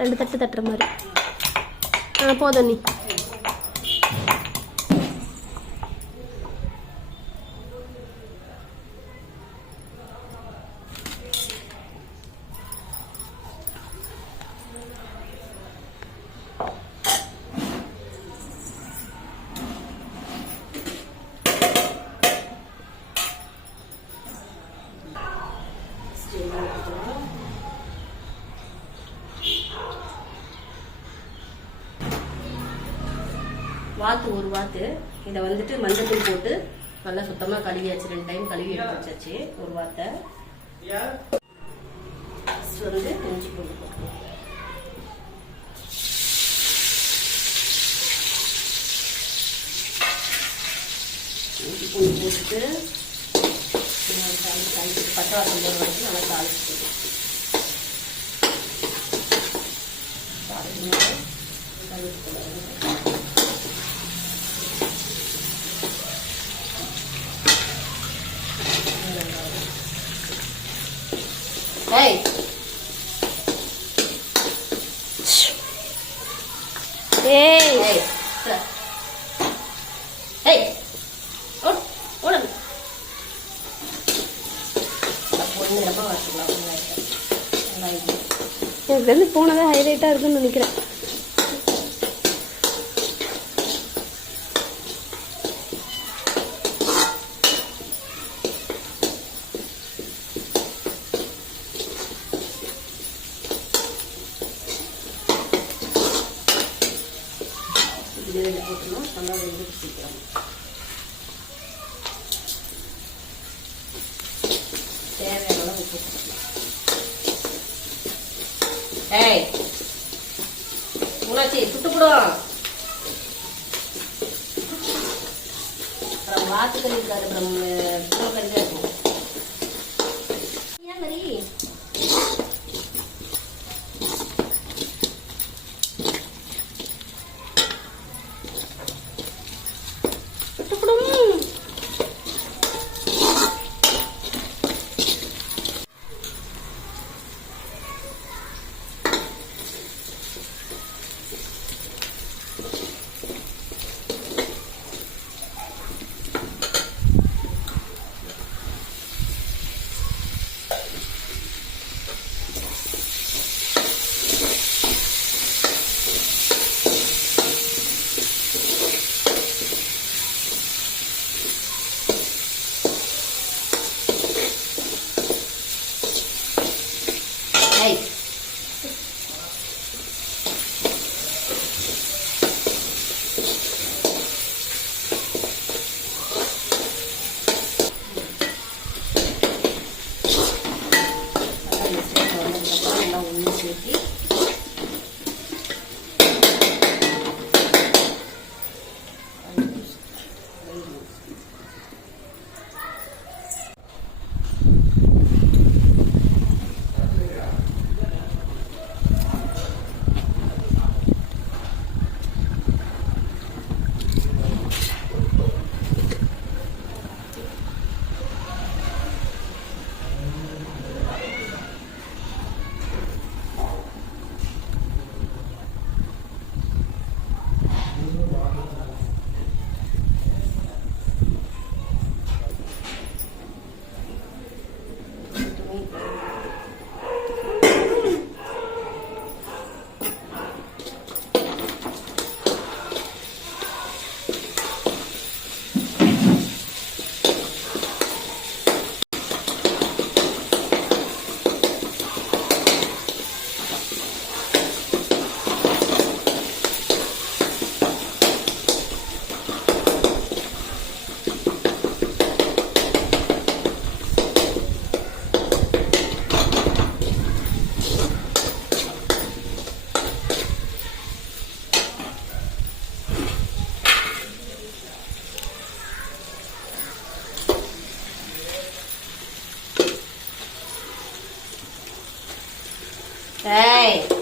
ரெண்டு தட்டு தட்டுற மாதிரி. ஆ போதும் நீ. வாத்து ஒரு இதை வந்துட்டு மஞ்சத்தூள் போட்டு நல்லா சுத்தமாக கழுவியாச்சு. ரெண்டு டைம் கழுவி எடுத்து வச்சாச்சு. ஒரு வாத்தை Next வந்து இஞ்சி பூண்டு போட்டுருவோம் இஞ்சி பூண்டு போட்டுட்டு நல்லா பச்சை வாசம் போடுற வரைக்கும் நல்லா தாளிச்சு போடுவோம் தாளிச்சு நல்லா இது எனக்கு தெரிஞ்சு போனதே ஹைலைட்டாக இருக்குன்னு நினைக்கிறேன். நல்லா வெந்து சீக்கிரம். ஏய் உணாச்சி சுட்டுப்படும் அப்புறம் வாத்து கறி இருக்காது அப்புறம் கறி தான் இருக்கும். ஏன் மாதிரி ಹಾಕಿ 对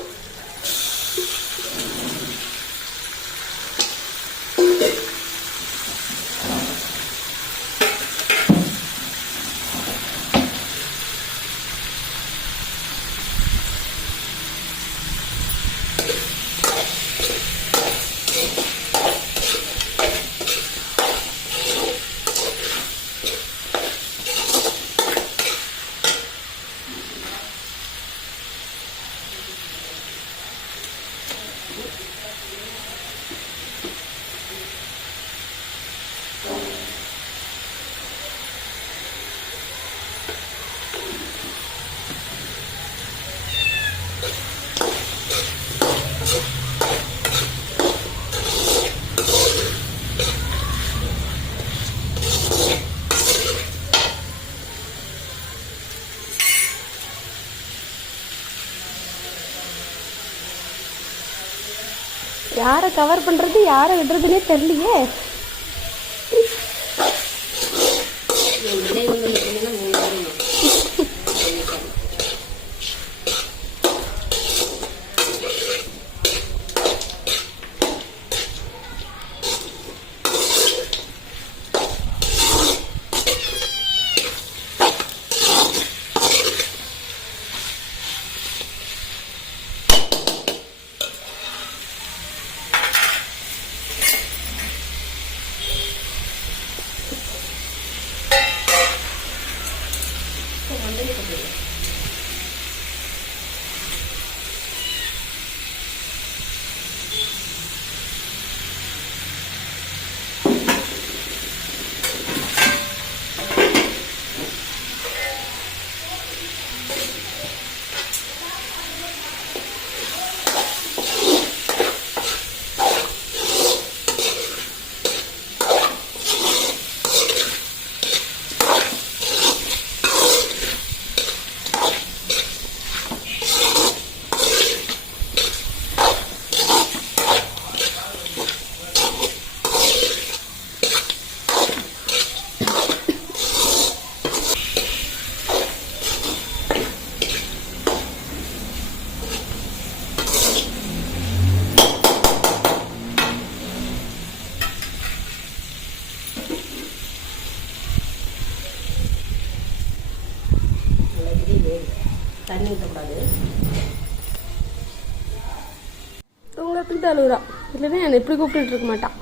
யாரை கவர் பண்றது யாரை விடுறதுனே தெரியலையே. தண்ணி ஊற்றக்கூடாது தூங்கறதுக்கு தான் அழுகுறா. இல்லைன்னா என்னை இருக்க மாட்டான்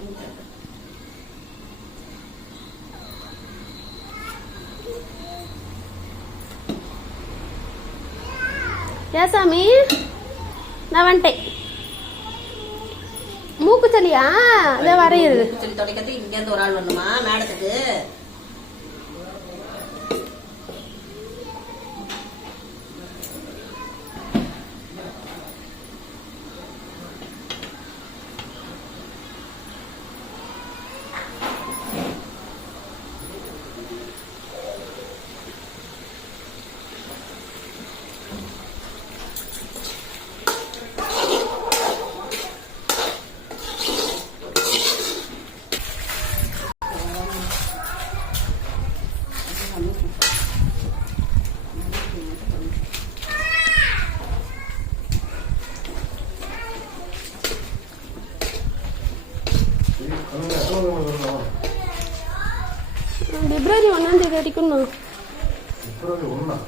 ஏன் சாமி நான் வந்துட்டேன். மூக்கு சளியா அதை வரையுது. சொல்லி துடைக்கிறதுக்கு இங்கேருந்து ஒரு ஆள் வரணுமா? மேடத்துக்கு.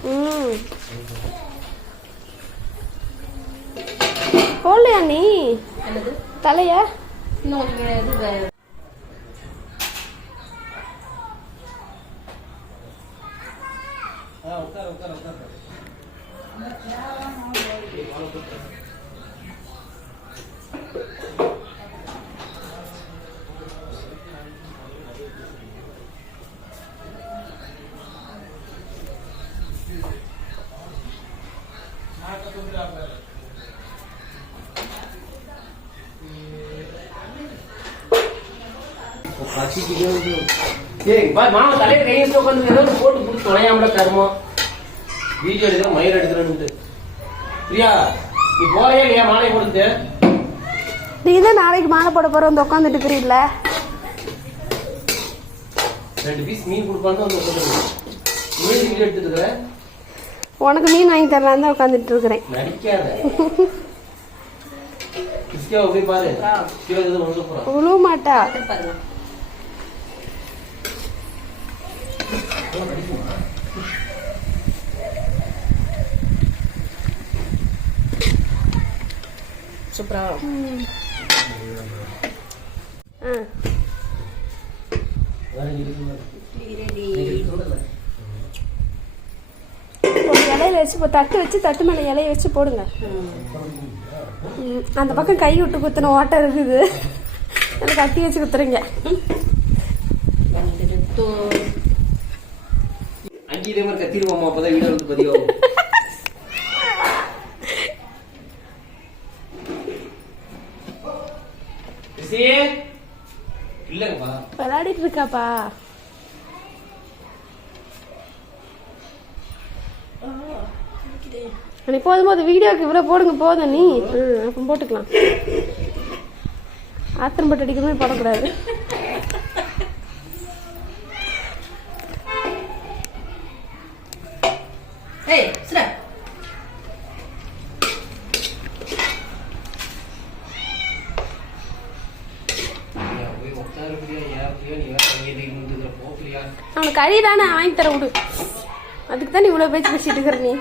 ம். போடலையா நீ? தலைய? இன்னும் கொஞ்சம் இது மாமா தலையில உட்காந்து போட்டு புடிச்சு தொலையாமல கருமம் வீடியோ எடுக்கிற மயிர் எடுக்கிறேன்னு பிரியா நீ போறையா இல்லையா மாலை கொடுத்து நீ தான் நாளைக்கு மாலை போட போற வந்து உட்காந்துட்டு இருக்கிறீல்ல? ரெண்டு பீஸ் மீன் கொடுப்பான்னு வந்து உட்காந்து மீன் வீடியோ எடுத்துட்டு உனக்கு மீன் வாங்கி தரலாம் தான் உட்காந்துட்டு இருக்கிறேன். உழுவ மாட்டா. பாருங்க. சூப்பரா. ஆ. இலையில வச்சு இப்போ தட்டு வச்சு தட்டு மேலே இலைய வச்சு போடுங்க. அந்த பக்கம் கை விட்டு குத்துன ஓட்டை இருக்குது. அதை கட்டி வச்சு குத்துறீங்க. மாதிரி அப்பதான் வீடியோ வந்து பதிவாகும் விளையாடிட்டு இருக்காப்பா. நீ போதும் போது வீடியோக்கு இவ்வளோ போடுங்க போதும் நீ. அப்போ போட்டுக்கலாம். ஆத்திரம் போட்டு அடிக்கிற மாதிரி போடக்கூடாது. ஏய் சிரா. அவனுக்கு கறி தானே வாங்கி தர விடு. அதுக்கு தான் இவ்வளோ பேச்சு பேசிட்டு இருக்கிற நீ.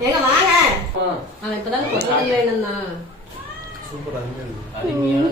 ஏங்க வாங்க. ஆ, அவன் இப்பதான் கொத்தமல்லி வேணும்னா சூப்பர் அங்கே இருக்கு. அருமையான.